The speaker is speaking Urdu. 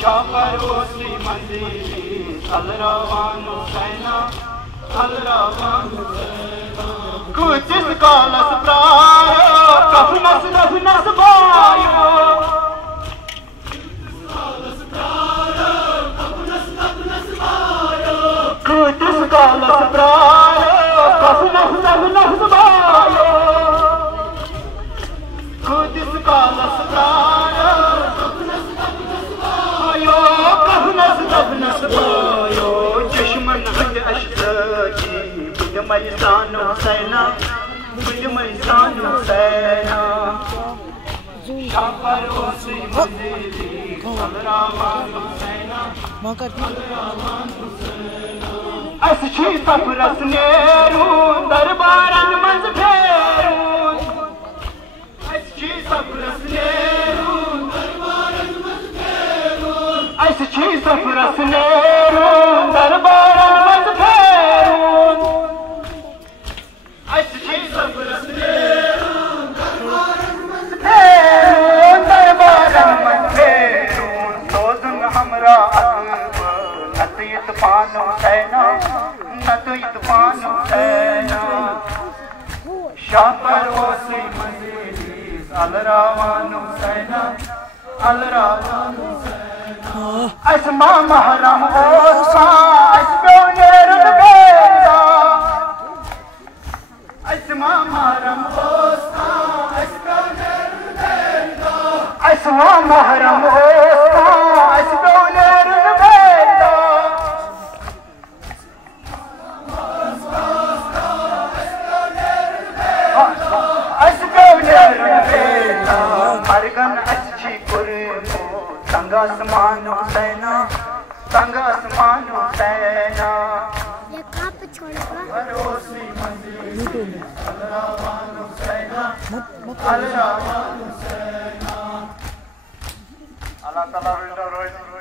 شاپروسی منزلی الروان حسینا الروان حسینا کچھ کالس پرایو کفنس دفنس بایو کچھ کالس پرایو کفنس دفنس بایو کچھ کالس پرایو کفنس بایو چشمن ہٹ اشتاقی بد میزان حسینا بد میزان حسینا شاپروسی منزلی الروان حسینا الروان حسینا اس چھی سفرس نیرون دربارن منز پھیرون اس چھی سفرس نیرون دربارن منز پھیرون اس چھی سفرس نیرون دربارن منز پھیرون اس چھی سفرس نیرون دربارن منز پھیرون دربارن منز پھیرون سوزن ہمرا نتیت پان حسینا نتیت پان حسینا شاپروسی منزلی الروان حسینا الروان حسینا اسما محرم اوسا اس پیونیر بیدا اسما محرم اوسا اس پیونیر بیدا اسما محرم اوسا اس پیونیر بیدا اس پیونیر بیدا مرگن اچھی قرمو تنگ آسمان حسینا تنگ آسمان حسینا شاپروسی منزلی الروان حسینا الروان حسینا اللہ تعالیٰ